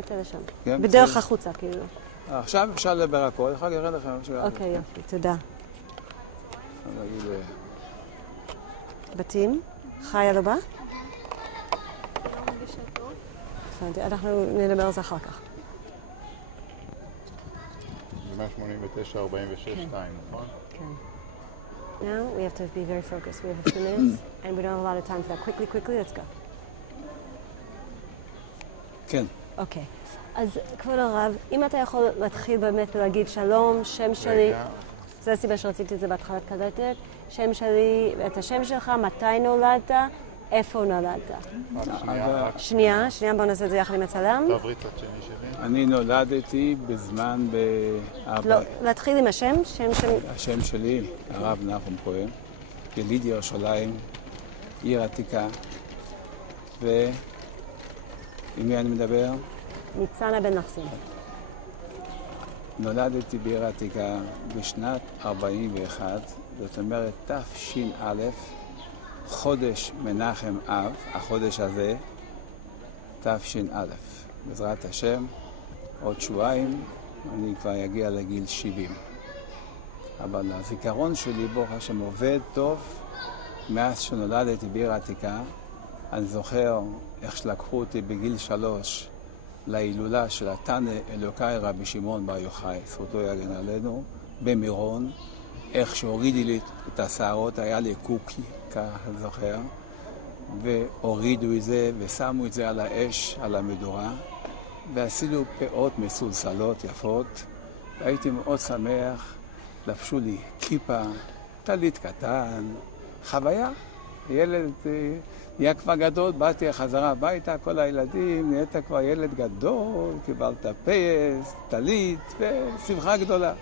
לשם. כן, בדרך בסדר. החוצה, כאילו. עכשיו אפשר לדבר הכל, אחר כך יראה לכם. אוקיי, יופי, תודה. נגיד, בתים? חיה לא בא? הבנתי, אנחנו נדבר על זה אחר כך. זה 189, 46, 2, נכון? כן. Now we have to be very focused. We have a few minutes and we don't have a lot of time for that. Quickly, let's go. כן. אוקיי. אז כבוד הרב, אם אתה יכול להתחיל באמת ולהגיד שלום, שם שלי, זו הסיבה שרציתי את זה בהתחלת קלטת, שם שלי, את השם שלך, מתי נולדת, איפה נולדת. שנייה, בואו נעשה את זה יחד עם הצלם. תעברי צד שני שלי. אני נולדתי בזמן לא, להתחיל עם השם, השם שלי, הרב נחום כהן, יליד ירושלים, עיר עתיקה, ועם מי אני מדבר? ניצנה בן נחסין. נולדתי בעיר העתיקה בשנת 41, זאת אומרת תש"א, חודש מנחם אב, החודש הזה, תש"א. בעזרת השם, עוד שבועיים אני כבר אגיע לגיל 70. אבל הזיכרון שלי, ברוך השם, עובד טוב מאז שנולדתי בעיר העתיקה. אני זוכר איך שלקחו אותי בגיל 3 להילולה של התנא אלוקי רבי שמעון בר יוחאי, זכותו יגן עלינו, במירון, איך שהורידי לי את השערות, היה לי קוקי, כך אני זוכר, והורידו את זה ושמו את זה על האש, על המדורה, ועשינו פאות מסולסלות יפות, והייתי מאוד שמח, לבשו לי כיפה, טלית קטן, חוויה, ילד נהיה כבר גדול, באתי חזרה הביתה, כל הילדים, נהיית כבר ילד גדול, קיבלת פייס, טלית, ושמחה גדולה.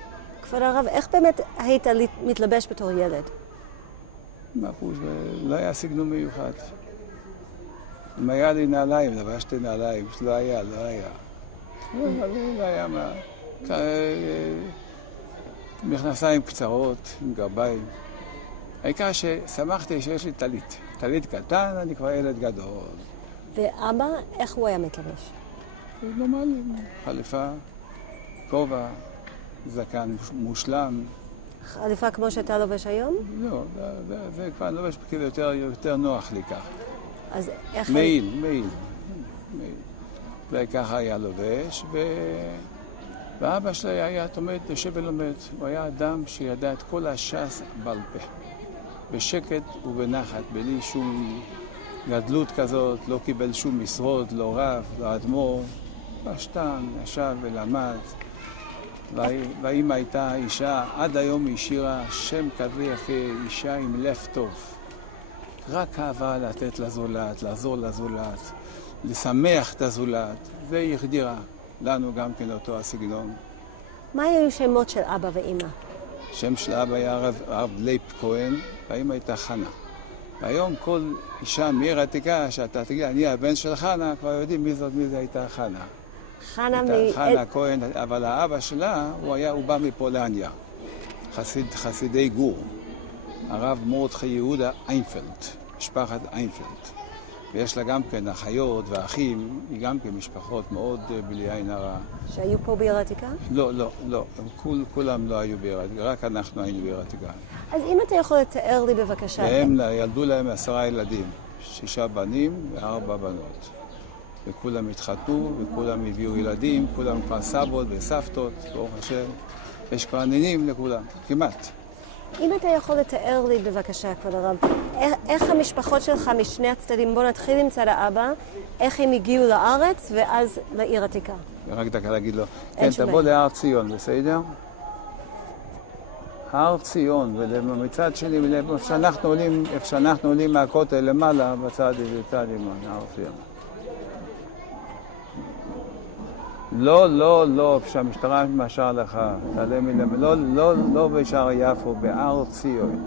כבוד הרב, איך באמת היית מתלבש בתור ילד? מה פוש, לא היה סגנון מיוחד. אם היה לי נעליים, לבשתי נעליים, לא היה. לא היה מה. מכנסיים קצרות, עם גרביים. העיקר ששמחתי שיש לי טלית. טלית קטן, אני כבר ילד גדול. ואבא, איך הוא היה מתלבש? נורמלי, חליפה, כובע, זקן מושלם. חליפה כמו שאתה לובש היום? לא, זה כבר לובש כאילו יותר נוח לי ככה. אז איך... מעיל. וככה היה לובש, ואבא שלי היה תומד, יושב ולומד. הוא היה אדם שידע את כל הש"ס בעל פה. בשקט ובנחת, בלי שום גדלות כזאת, לא קיבל שום משרות, לא רב, לא אדמו"ר, פשטן, ישב ולמד. והאמא הייתה אישה, עד היום היא השאירה שם כזה יפה, אישה עם לב טוב. רק אהבה לתת לזולת, לעזור לזולת, לשמח את הזולת, והיא החדירה לנו גם כן אותו הסגנון. מה היו שמות של אבא ואמא? שם של אבא היה הרב לייב כהן, והאמא הייתה חנה. והיום כל אישה מעיר עתיקה, שאתה תגיד, אני הבן של חנה, כבר יודעים מי זה הייתה חנה. חנה כהן, אבל האבא שלה, הוא בא מפולניה, חסידי גור. הרב מרדכי יהודה איינפלד, משפחת איינפלד. ויש לה גם כן אחיות ואחים, היא גם כן משפחות מאוד בלי עין הרע. שהיו פה בעיר העתיקה? לא. כולם לא היו בעיר העתיקה, רק אנחנו היינו בעיר העתיקה. אז אם אתה יכול לתאר לי בבקשה... והם ילדו להם 10 ילדים, 6 בנים ו4 בנות. וכולם התחתנו, וכולם הביאו ילדים, כולם כבר סבות וסבתות, ברוך השם. יש כבר נינים לכולם, כמעט. אם אתה יכול לתאר לי בבקשה, כבוד הרב, איך המשפחות שלך משני הצדדים, בוא נתחיל עם צד האבא, איך הם הגיעו לארץ ואז לעיר עתיקה. רק דקה להגיד לו, כן, תבוא להר ציון, בסדר? הר ציון, ומצד שני, איפה שאנחנו עולים מהכותל למעלה, בצד ימין, הר ציון. לא, שהמשטרה משאר לך, לא בשער יפו, בהר ציון.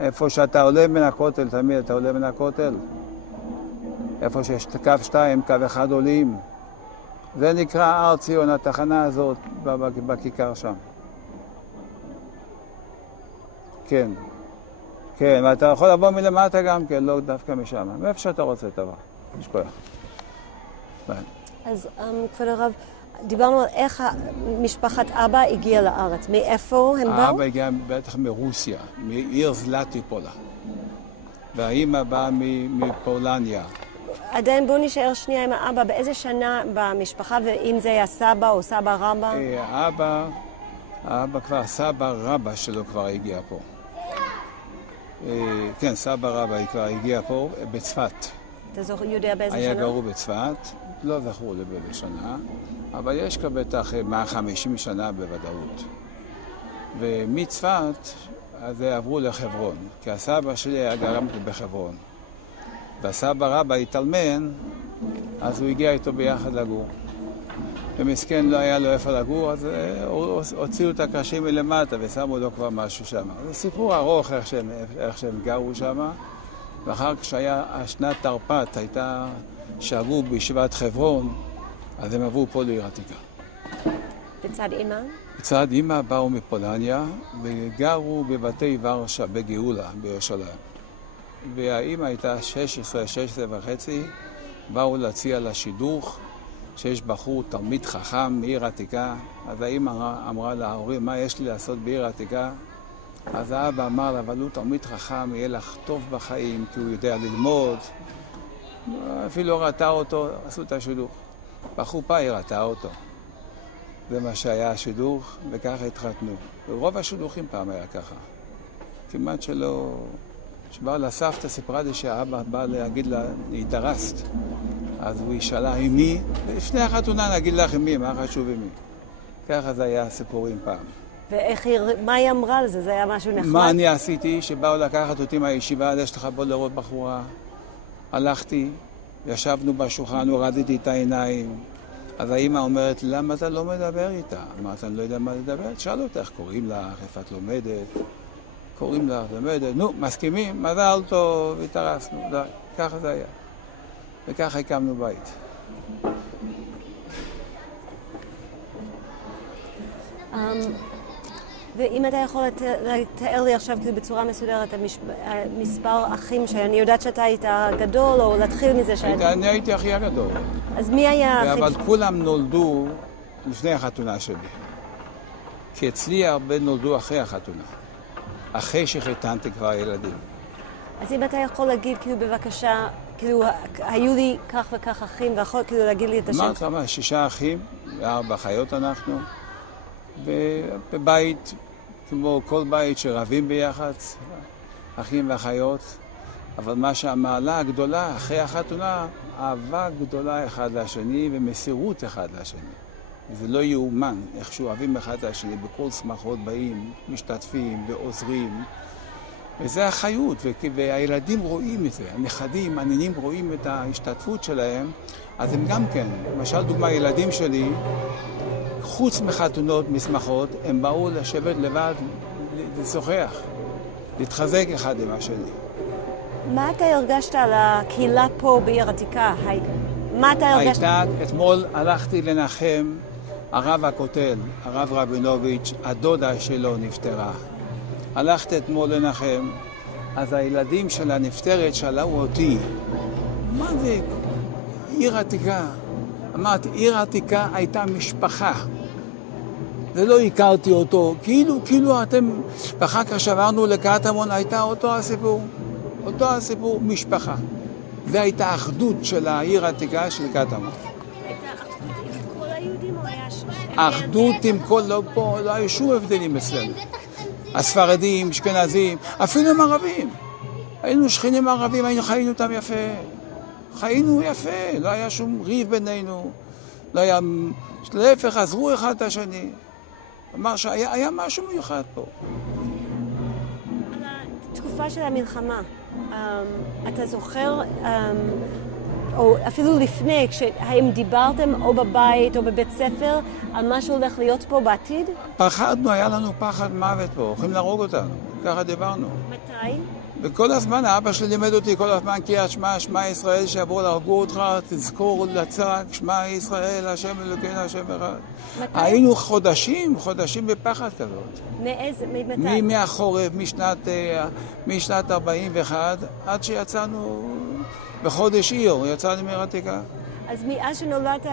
איפה שאתה עולה מן הכותל, תמיד אתה עולה מן הכותל. איפה שיש קו 2, קו 1 עולים. זה נקרא הר ציון, התחנה הזאת בכיכר שם. כן, ואתה יכול לבוא מלמטה גם כן, לא דווקא משם. מאיפה שאתה רוצה תבוא, יש כוח. ביי. אז כבוד הרב, דיברנו על איך משפחת אבא הגיעה לארץ. מאיפה הם באו? האבא הגיע בטח מרוסיה, מעיר זלטיפולה. והאמא באה מפולניה. עדיין בואו נשאר שנייה עם האבא. באיזה שנה במשפחה, ואם זה היה סבא או סבא רבא? האבא כבר, סבא רבא שלו כבר הגיע פה. כן, סבא רבא כבר הגיע פה בצפת. אתה יודע באיזה שנה? היה גרו בצפת, לא זכור לי באיזה שנה, אבל יש כבר בטח 150 שנה בוודאות. ומצפת, אז עברו לחברון, כי הסבא שלי היה גרם בחברון. והסבא רבא התאלמן, אז הוא הגיע איתו ביחד לגור. ומסכן לא היה לו איפה לגור, אז הוציאו את הקרשים מלמטה ושמו לו כבר משהו שם. זה סיפור ארוך איך שהם גרו שם. ואחר כשהיה השנת תרפ"ט, שעברו בישיבת חברון, אז הם עברו פה לעיר העתיקה. בצד אמא? בצד אמא באו מפולניה וגרו בבתי ורשה בגאולה בירושלים. והאמא הייתה 16 וחצי, באו להציע לה שידוך, שיש בחור תלמיד חכם מעיר העתיקה. אז האמא אמרה להורים, מה יש לי לעשות בעיר העתיקה? אז האבא אמר לה, אבל הוא תלמיד חכם, יהיה לך טוב בחיים, כי הוא יודע ללמוד. אפילו לא ראתה אותו, עשו את השידוך. בחופה היא ראתה אותו. זה מה שהיה השידוך, וככה התחתנו. ורוב השידוכים פעם היה ככה. כמעט שלא... שבאה לסבתא, סיפרה לי שהאבא בא להגיד לה, התארסת. אז הוא שאלה, עם מי? לפני החתונה נגיד לך עם מי, מה חשוב עם מי? ככה זה היה סיפורים פעם. מה היא אמרה על זה? זה היה משהו נחמד? מה אני עשיתי? שבאו לקחת אותי מהישיבה, יש לך בוא לראות בחורה. הלכתי, ישבנו בשולחן, הורדתי את העיניים. אז האמא אומרת, למה אתה לא מדבר איתה? אמרת, אני לא יודע מה לדבר. תשאל אותך, קוראים לך, איפה את לומדת? קוראים לך, לומדת. נו, מסכימים? מזל טוב, התארסנו. ככה זה היה. וככה הקמנו בית. ואם אתה יכול לתאר לי עכשיו בצורה מסודרת מספר אחים שאני יודעת שאתה היית גדול, או להתחיל מזה שאתה... אני הייתי הכי הגדול. אז מי היה... אבל כולם נולדו לפני החתונה שלי. כי אצלי הרבה נולדו אחרי החתונה. אחרי שחיתנתי כבר ילדים. אז אם אתה יכול להגיד כאילו בבקשה, כאילו היו לי כך וכך אחים, ויכול כאילו להגיד לי את השם... אמרת מה, 6 אחים, 4 אחיות אנחנו, בבית, כמו כל בית שרבים ביחד, אחים ואחיות, אבל מה שהמעלה הגדולה אחרי החתונה, אהבה גדולה אחד לשני ומסירות אחד לשני. זה לא יאומן, איך שאוהבים אחד לשני, בכל שמחות באים, משתתפים ועוזרים. וזה החיות, והילדים רואים את זה, הנכדים, הנינים רואים את ההשתתפות שלהם, אז הם גם כן, למשל דוגמה, ילדים שלי, חוץ מחתונות, משמחות, הם באו לשבת לבד, לשוחח, להתחזק אחד עם השני. מה אתה הרגשת על הקהילה פה בעיר העתיקה? מה אתה הרגשת? אתמול הלכתי לנחם הרב הכותל, הרב רבינוביץ', הדודה שלו נפטרה. הלכתי אתמול לנחם, אז הילדים של הנפטרת שאלו אותי, מה זה עיר עתיקה? אמרתי, עיר עתיקה הייתה משפחה. ולא הכרתי אותו, כאילו אתם, ואחר כך שעברנו לקטמון, הייתה אותו הסיפור, משפחה. והייתה אחדות של העיר העתיקה של קטמון. הייתה אחדות עם כל היהודים או היה... אחדות עם כל, לא היו שום הבדלים אצלנו. הספרדים, אשכנזים, אפילו עם ערבים. היינו שכנים ערבים, חיינו אותם יפה. חיינו יפה, לא היה שום ריב בינינו. לא היה, להפך, עזרו אחד את השני. אמר שהיה משהו מיוחד פה. על התקופה של המלחמה, אתה זוכר, או אפילו לפני, האם דיברתם או בבית או בבית ספר על מה שהולך להיות פה בעתיד? פחדנו, היה לנו פחד מוות פה, הולכים להרוג אותנו, ככה דיברנו. מתי? וכל הזמן, האבא שלי לימד אותי כל הזמן, קריאת שמע ישראל שיבואו להרגו אותך, תזכור לצעק, שמע ישראל, השם אלוקינו, השם אחד. היינו חודשים בפחד כזאת. מתי? מהחורף, משנת 41, עד שיצאנו בחודש איור, יצאנו מעיר העתיקה. אז מאז שנולדת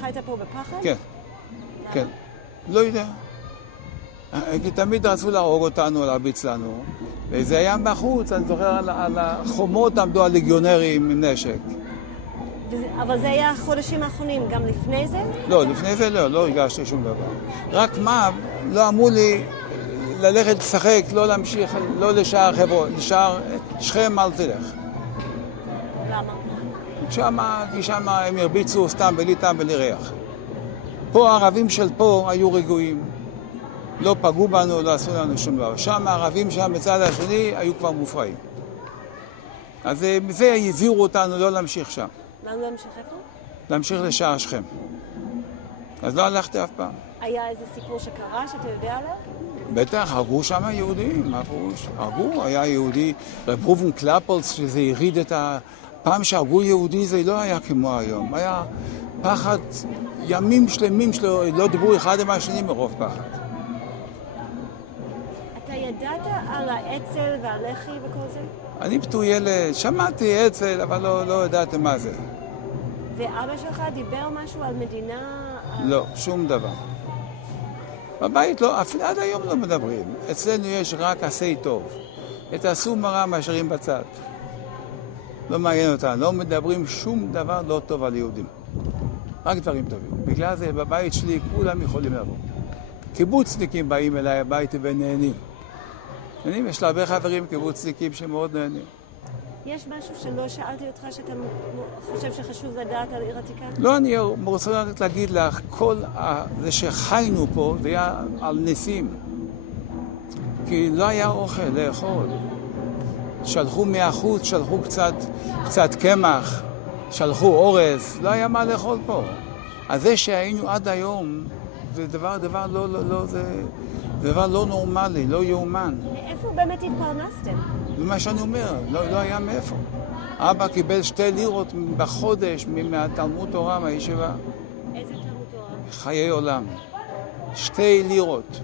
חיית פה בפחד? כן, כן. לא יודע. כי תמיד רצו להרוג אותנו, להרביץ לנו. וזה היה בחוץ, אני זוכר, על החומות עמדו הליגיונרים עם נשק. אבל זה היה החודשים האחרונים, גם לפני זה? לא, לפני זה לא הרגשתי שום דבר. רק מה, לא אמרו לי ללכת לשחק, לא להמשיך, לא לשער חברון, לשער שכם אל תלך. למה? כי שם הם הרביצו סתם בלי טעם בלי ריח. פה הערבים של פה היו רגועים. לא פגעו בנו, לא עשו לנו שום דבר. שם הערבים שם בצד השני היו כבר מופרעים. אז מזה הזהירו אותנו לא להמשיך שם. למה לא להמשיך איפה? להמשיך לשער שכם. אז לא הלכתי אף פעם. היה איזה סיפור שקרה שאתה יודע עליו? בטח, הרגו שם יהודים, מה פירוש? הרגו, היה יהודי, רב ראובן קלפולס, שזה יריד את פעם שהרגו יהודי זה לא היה כמו היום. היה פחד, ימים שלמים שלו, לא דיברו אחד עם השני מרוב פחד. אתה ידעת על האצ"ל והלח"י וכל זה? אני בתור ילד, שמעתי אצ"ל, אבל לא ידעתי מה זה. ואבא שלך דיבר משהו על מדינה? לא, שום דבר. בבית לא, אפילו עד היום לא מדברים. אצלנו יש רק עשי טוב. את עשו מרע משאירים בצד. לא מעניין אותנו, לא מדברים שום דבר לא טוב על יהודים. רק דברים טובים. בגלל זה בבית שלי כולם יכולים לבוא. קיבוצניקים באים אליי הביתה ונהנים. יש לה הרבה חברים קיבוצניקים שמאוד נהנים. יש משהו שלא שאלתי אותך שאתה חושב שחשוב לדעת על עיר עתיקה? לא, אני רוצה רק להגיד לך, כל זה שחיינו פה זה היה על ניסים. כי לא היה אוכל לאכול. שלחו מהחוץ, שלחו קצת קמח, שלחו אורז, לא היה מה לאכול פה. אז זה שהיינו עד היום, זה דבר זה דבר לא נורמלי, לא יאומן. מאיפה באמת התפרנסתם? זה מה שאני אומר, לא היה מאיפה. אבא קיבל 2 לירות בחודש מהתלמוד תורה, מהישיבה. איזה תלמוד תורה? חיי עולם. 2 לירות.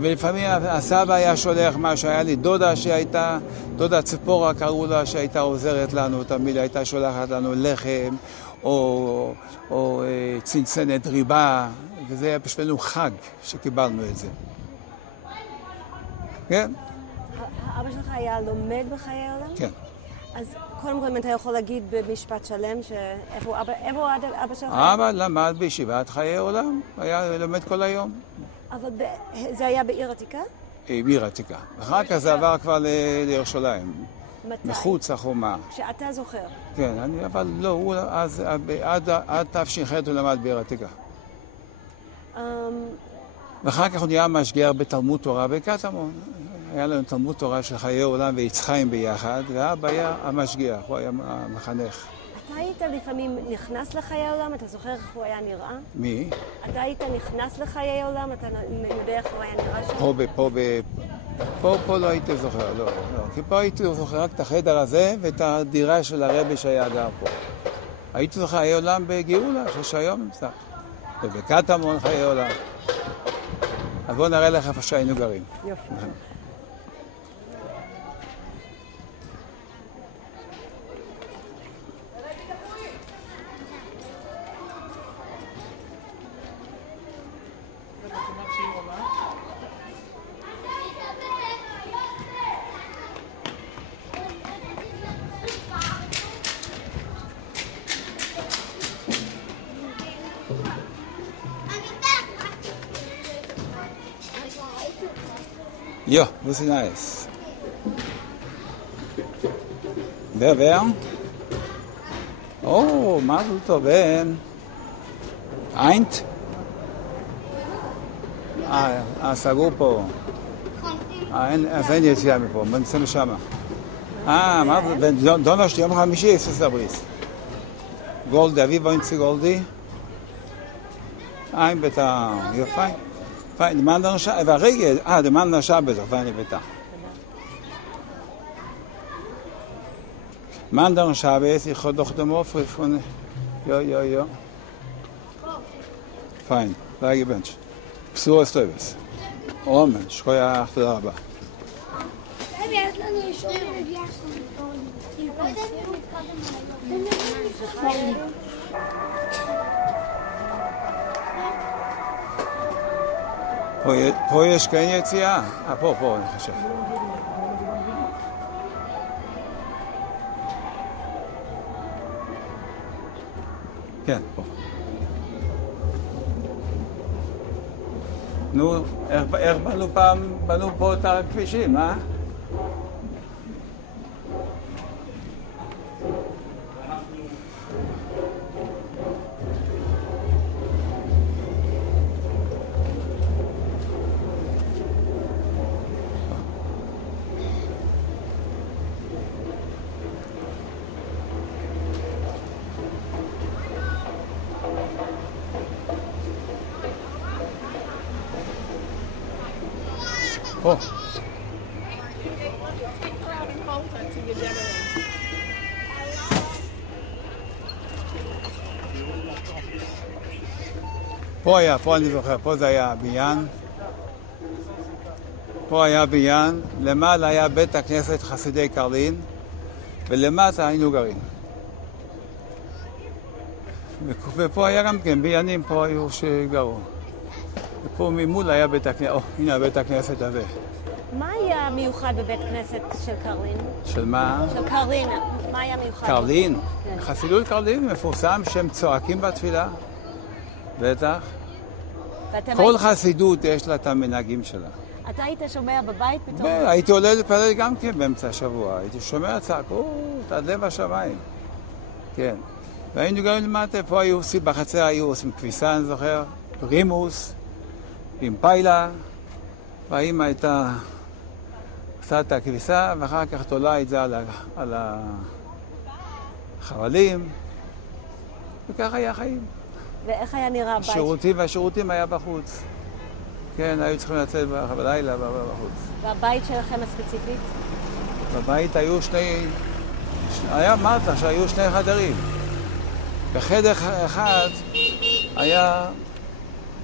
ולפעמים הסבא היה שולח משהו, היה לי דודה שהייתה, דודה ציפורה קראו לה, שהייתה עוזרת לנו, תמיד הייתה שולחת לנו לחם, או צנצנת ריבה, וזה היה בשבילנו חג שקיבלנו את זה. כן? האבא שלך היה לומד בחיי העולם? כן. אז קודם כל, אם אתה יכול להגיד במשפט שלם, איפה אבא שלך? אבא למד בישיבת חיי עולם, היה לומד כל היום. אבל זה היה בעיר עתיקה? בעיר עתיקה. אחר כך זה עבר כבר לירושלים. מתי? מחוץ לחומה. שאתה זוכר. כן, אבל לא, הוא אז עד תש"ח הוא למד בעיר עתיקה. ואחר כך הוא נהיה משגיח בתלמוד תורה בקטמון. היה לנו תלמוד תורה של חיי עולם ויצחיים ביחד, ואבא היה המשגיח, הוא היה המחנך. אתה היית לפעמים נכנס לחיי עולם? אתה זוכר איך הוא היה נראה? מי? אתה היית נכנס לחיי עולם? אתה יודע איך הוא היה נראה שם? פה לא הייתי זוכר, לא. כי פה הייתי זוכר רק את החדר הזה ואת הדירה של הרבי שהיה גר פה. הייתי זוכר חיי עולם בגאולה, שהיום נמצא. ובקטמון חיי עולם. אז בואו נראה לך איפה שהיינו גרים. יופי. Ja, das ist nice. Wer? Oh, Mazel Tov, Ben. Eint? סגור פה. אין יציאה מפה, נמצאים שמה. דונשט, יום חמישי, איסוס הבריס. גולדי, אבי בוינצי גולדי. ביתה, יופי. Fein, der Mann der Schabbat, der Mann der Schabbat, feine bitte. Mann der Schabbat, ich habe doch den Aufruf von, ja. Fein, da gibt es. Psur ist Teufels. Amen, schreie achte Rabba. יש לנו אישור להגיע פה יש כן יציאה? פה, אני חושב. כן, פה. נו, איך בנו פה את הכבישים, אה? פה. פה אני זוכר, פה זה היה בניין. פה היה בניין, למעלה היה בית הכנסת חסידי קרלין, ולמטה היינו גרים. ופה היה גם כן בניינים, פה היו שגרו. ופה ממול היה בית הכנסת, הנה בית הכנסת הזה. מה היה מיוחד בבית כנסת של קרלין? של מה? של קרלין, מה היה מיוחד? קרלין? כן. חסידות קרלין מפורסם שהם צועקים בתפילה. בטח. כל חסידות יש לה את המנהגים שלה. אתה היית שומע בבית פתאום? הייתי עולה להתפלל גם כן באמצע השבוע. הייתי שומע צעקות עד לב השמיים. כן. והיינו גם למטה, פה היו עושים, בחצר היו עושים כביסה, אני זוכר, רימוס, עם פיילה, והאמא הייתה עושה את הכביסה, ואחר כך תולה את זה על החבלים, וככה היה חיים. ואיך היה נראה הבית? והשירותים היה בחוץ. כן, היו צריכים לצאת בלילה בחוץ. והבית שלכם הספציפית? בבית היו אמרת שהיו שני חדרים. בחדר אחד היה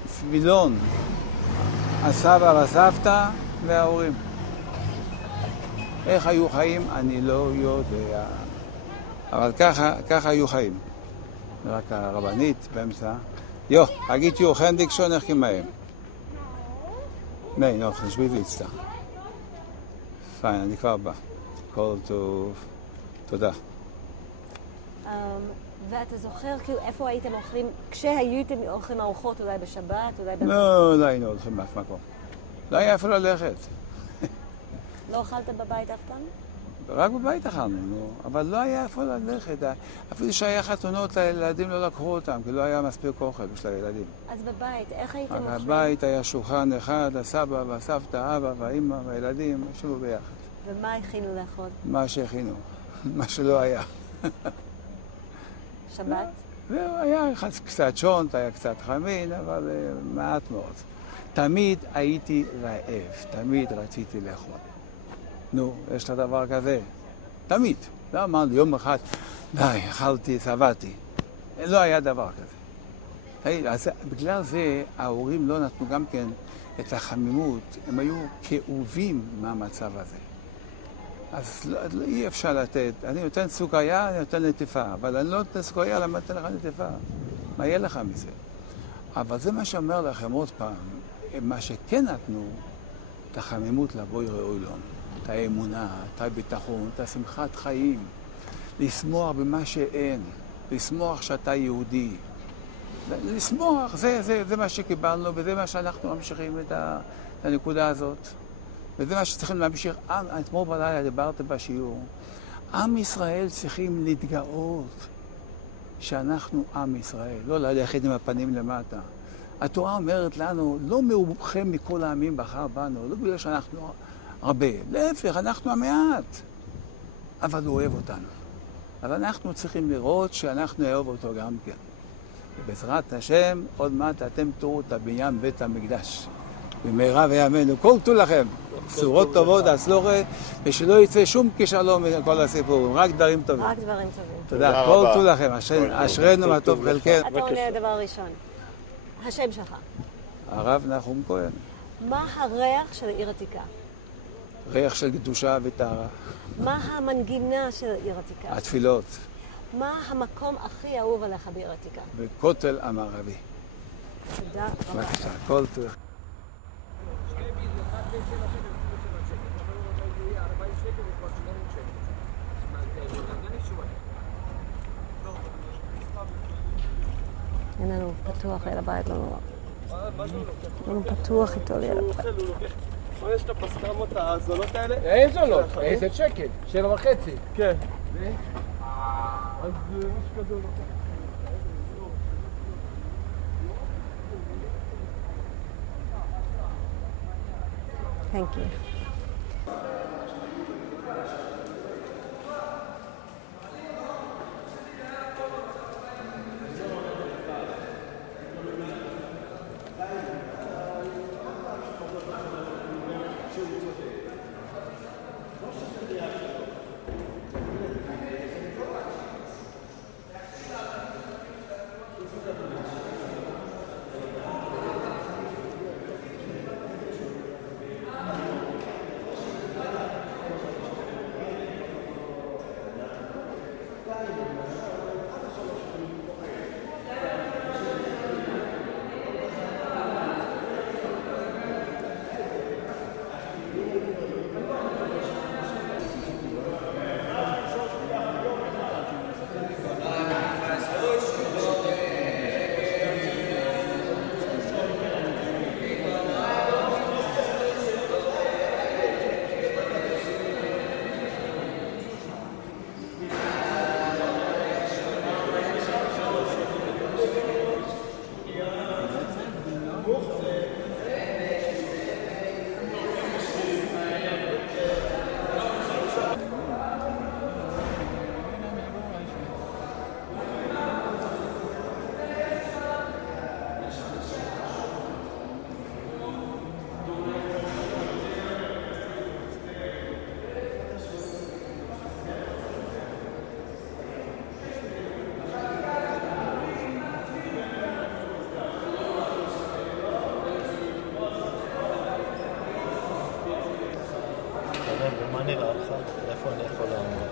סבילון, הסבא והסבתא וההורים. איך היו חיים? אני לא יודע. אבל ככה היו חיים. רק הרבנית באמצע. אגיד חנדיק שון איך כמהם. לא, חשבי ויצטה. פיין, אני כבר בא. כל טוב. תודה. ואתה זוכר כאילו איפה הייתם אוכלים, כשהייתם אוכלים ארוחות, אולי בשבת, אולי... לא היינו הולכים באף מקום. לא היה איפה ללכת. לא אכלת בבית אף פעם? רק בבית אכלנו, אבל לא היה איפה ללכת. אפילו שהיה חתונות לילדים לא לקחו אותם, כי לא היה מספיק אוכל בשביל הילדים. אז בבית, איך הייתם אוכלים? בבית היה שולחן אחד, הסבא והסבתא, אבא והאמא והילדים, ישבו ביחד. ומה הכינו לאכול? מה שהכינו, מה שלא היה. שבת? זהו, היה קצת שונט, היה קצת חמין, אבל מעט מאוד. תמיד הייתי רעב, תמיד רציתי לאכול. נו, יש לה דבר כזה. תמיד. לא אמרנו, יום אחד, די, אכלתי, שבעתי. לא היה דבר כזה. אז בגלל זה ההורים לא נתנו גם כן את החמימות, הם היו כאובים מהמצב הזה. אז אי אפשר לתת, אני נותן סוכריה, אני נותן נטיפה, אבל אני לא נותן סוכריה, למה נותן לך נטיפה? מה יהיה לך מזה? אבל זה מה שאומר לכם עוד פעם, מה שכן נתנו, את החמימות לבוא יראו לו, את האמונה, את הביטחון, את השמחת חיים, לשמוח במה שאין, לשמוח שאתה יהודי. לשמוח, זה מה שקיבלנו, וזה מה שאנחנו ממשיכים את הנקודה הזאת. וזה מה שצריכים להמשיך. אתמול בלילה דיברתם בשיעור. עם ישראל צריכים להתגאות שאנחנו עם ישראל, לא ללכת עם הפנים למטה. התורה אומרת לנו, לא מאובכם מכל העמים בחר בנו, לא בגלל שאנחנו הרבה. להפך, אנחנו המעט. אבל הוא אוהב אותנו. אבל אנחנו צריכים לראות שאנחנו אוהב אותו גם כן. ובעזרת השם, עוד מעט אתם תראו את הבניין בית המקדש. במהרה וימינו. כל טוב לכם. בשורות טובות, הצלחה, ושלא יצא שום כישלון מכל הסיפורים, רק דברים טובים. רק דברים טובים. תודה. כל טוב לכם. אשרינו מה טוב חלקנו. אתה עונה לדבר ראשון. השם שלך. הרב נחום כהן. מה הריח של העיר עתיקה? ריח של קדושה וטהרה. מה המנגינה של עיר עתיקה? התפילות. מה המקום הכי אהוב עליך בעיר עתיקה? בכותל המערבי. תודה רבה. בבקשה, כל טוב. אין לנו פתוח ליד הבית, לא נורא. אין לנו פתוח איתו ליד הבית. מה יש את הפסטרמות הזולות האלה? אין זולות, 10 שקל, 7.5. כן. אז משהו גדול. Thank you. ומה נראה לך? איפה אני יכול לעמוד?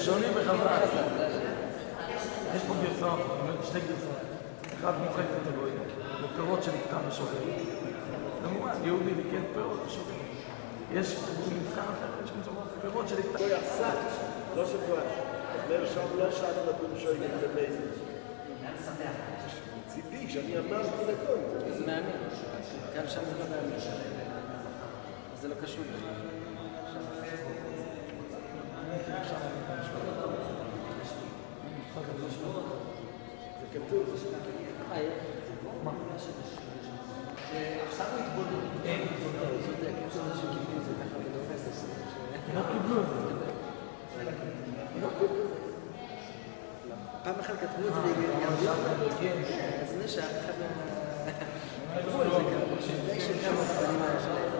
לשוני בחברה. יש פה גרסאות, שתי גרסאות. אחת מוחקת את הגויים, בפירות שנקרא ושובר. כמובן, יהודי לקט פירות ושובר. יש מבחן אחר, יש פירות שנקרא. גוי עשה, לא שגוי. אומר שם לא שעת לדון שויגן בבייזן. ציפי, שאני אמרתי לכל. זה מעניין. כאן שם זה לא מעניין. זה לא קשור. זה כתוב. מה? עכשיו הוא התבונן. אין התבונן. הוא צודק. יש אנשים שקיבלו את זה ככה בדופס. לא קיבלו את זה. פעם אחת כתבו את זה אז נראה שאף אחד כתבו את זה ככה. די של כמה פעמים היה שלהם.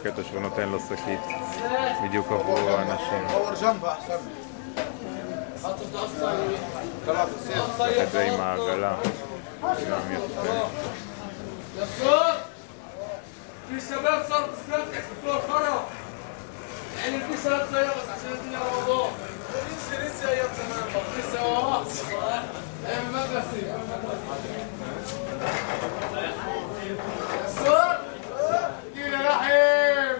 הקטע שהוא נותן לו שקית. בדיוק עבור האנשים. את זה עם העגלה. גם יפה. في شباب صارت تستفتح بتوع الخرا يعني في 3 سيارات بس عشان الدنيا رمضان لسه ايام زمان لسه ايام المدرسه الصوت جينا رحيم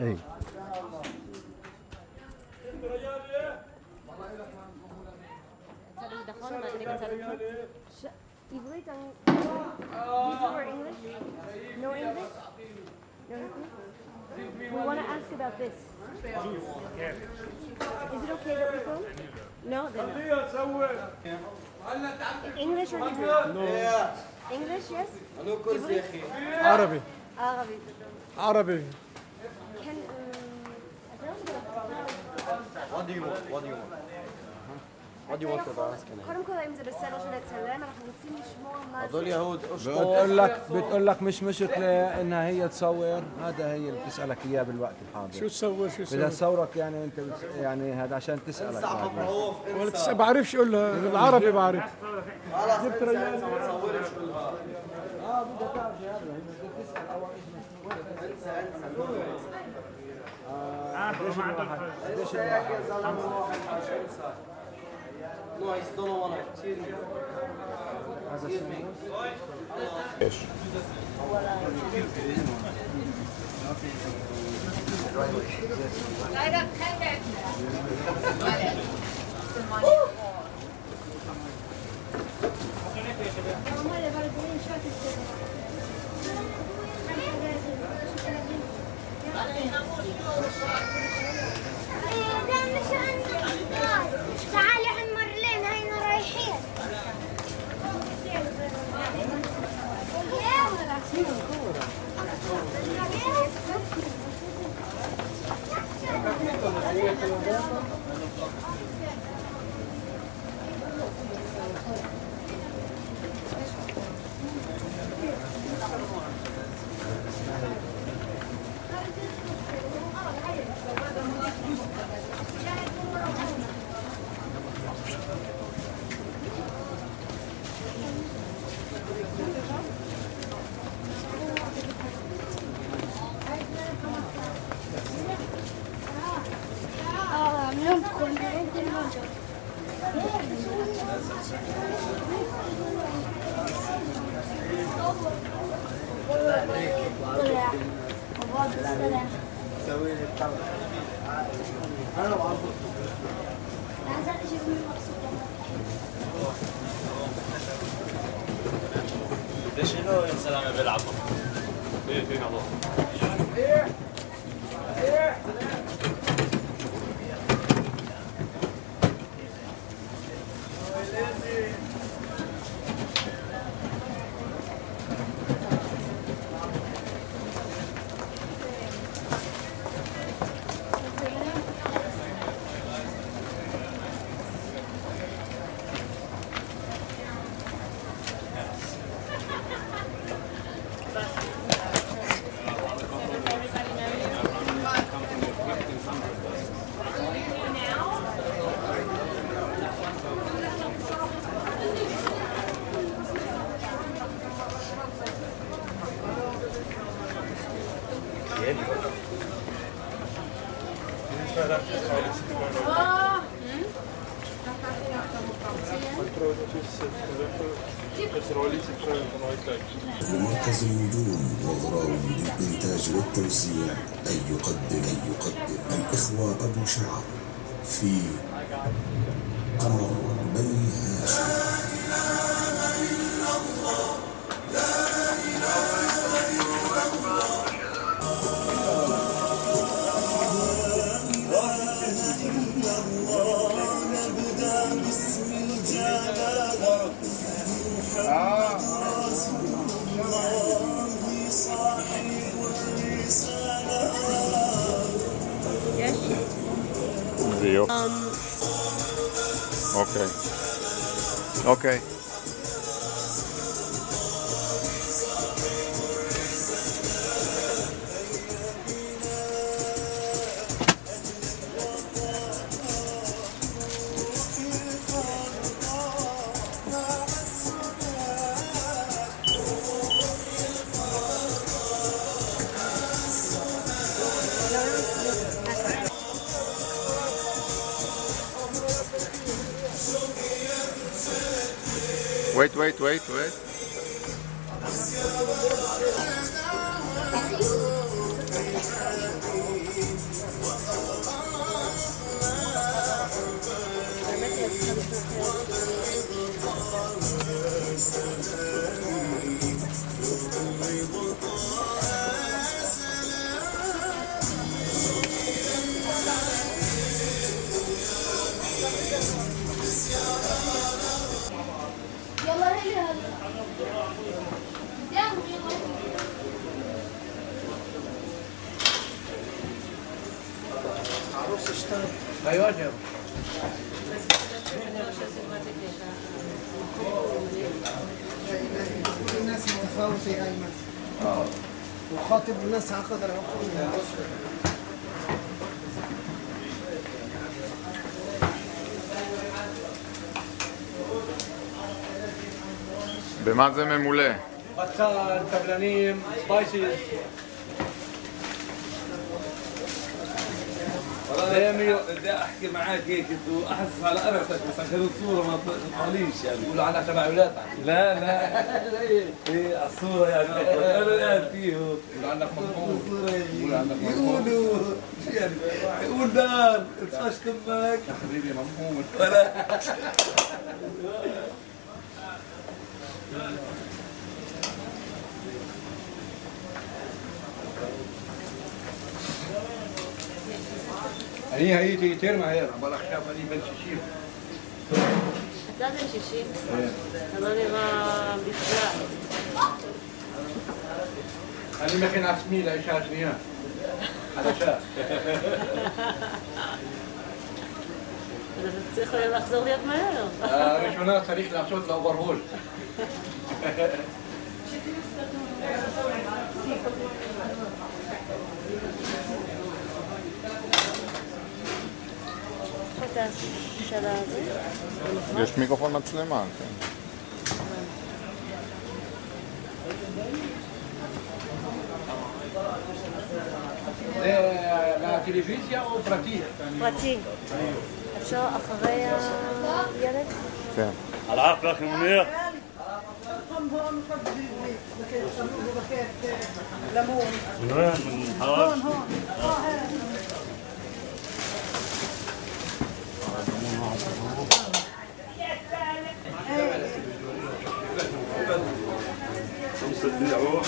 اي עברית, or English? No English? No English? We want to ask about this. Is it okay that we film? No? Then no. English or Hebrew? No. English, yes? عربي عربي. عربي. Can, What do you want? What do you want? What do you want to ask? קודם כל, האם זה בסדר שנצלם? אנחנו רוצים לשמוע מה هذول זה. يهود بتقول لك مش مشكلة انها هي تصور، هذا هي اللي بتسألك اياه بالوقت الحاضر. شو تصور شو بدها تسوي؟ تصورك يعني انت يعني هذا عشان تسألك ولا بعرفش اقول لها بالعربي بعرف. خلاص جبت ريال ما تصورش بالها بدها تعرف هذا هي بدها تسأل اول قديش الواحد؟ يا زلمه واحد 10 ساعه نو ايز دون وانا كثير هذا ايش؟ تعالي عمر لين هينا رايحين ندخل عند المنجر سوي لي الطلب انا وعبد ليش له يا سلام بيلعب فينا مركز النجوم الغراوي للإنتاج والتوزيع أن يقدم الإخوة أبو شعر في قمر بني هاشم. אוקיי. Wait. ايوه جاب الناس متفاوتة يا أيمن. وخاطب الناس على قدر عقولهم. במה זה ממולא? בצל, טבלנים, ספייסיס. والله بدي احكي معاك هيك انتوا احس على قرفتك بس عشان الصوره ما تطلعليش يعني بيقولوا عنها تبع اولادك. لا ايه على الصوره يعني انا قاعد فيه بيقولوا عنك مضمون. يقولوا يعني يقول نار اطفش كمك يا حبيبي مضمون. ولا هي تيجي ترمى هي عبالك شاف هذه بين 60. אתה בן 60? אתה לא נראה בכלל. אני מכין עצמי לאישה השנייה. חדשה. אז אתה צריך לחזור להיות מהר. הראשונה צריך לעשות לה אוברהול. יש מיקרופון מצלמה, כן. זה לטלוויזיה או פרטי? פרטי. אפשר אחרי הילד? כן. العفو يا اخي منير. من حواش.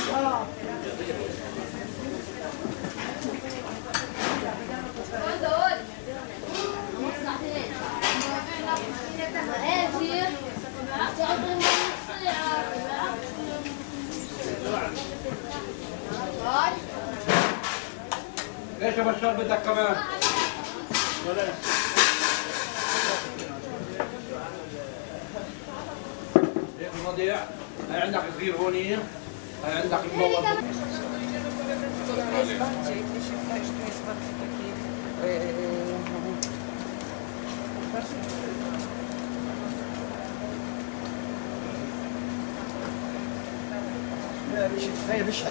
ليش يا بشار بدك كمان؟ هيك المواضيع هاي عندك صغير هوني هاي عندك الموضوع هي مش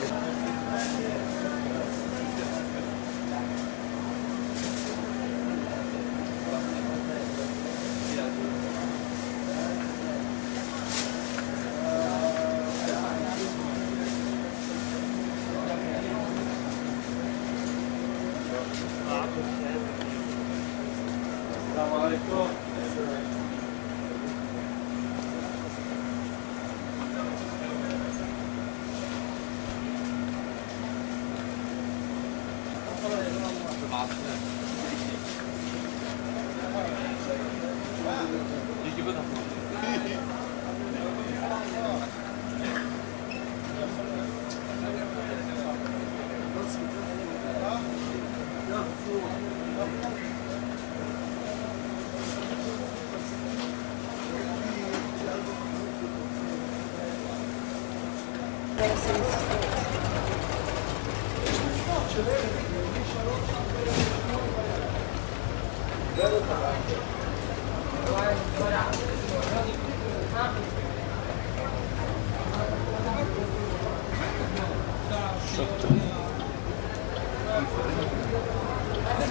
السلام عليكم.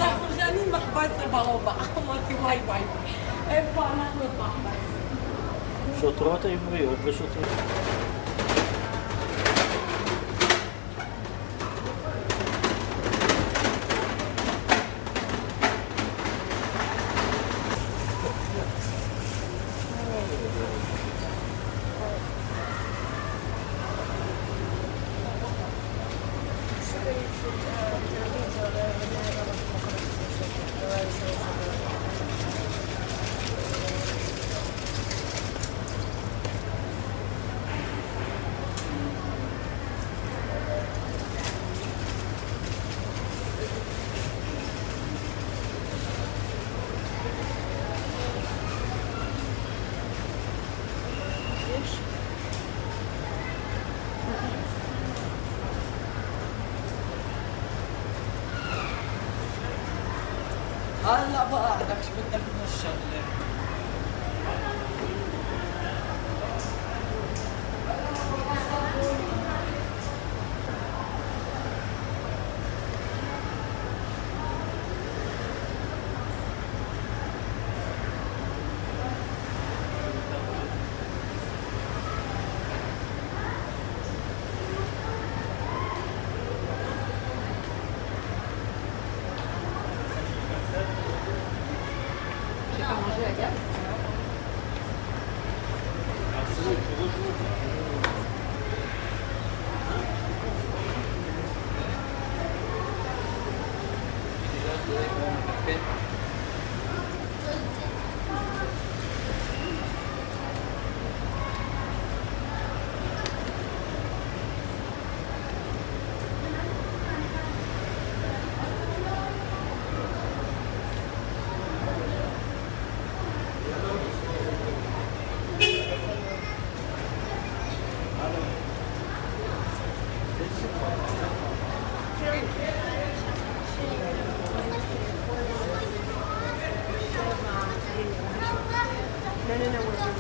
אנחנו שנים מחבץ ברובע, אמרתי וואי וואי, איפה אנחנו מחבץ? שוטרות עבריות ושוטרות... هلا بقى عندك شو بدك من الشغله؟ No, we're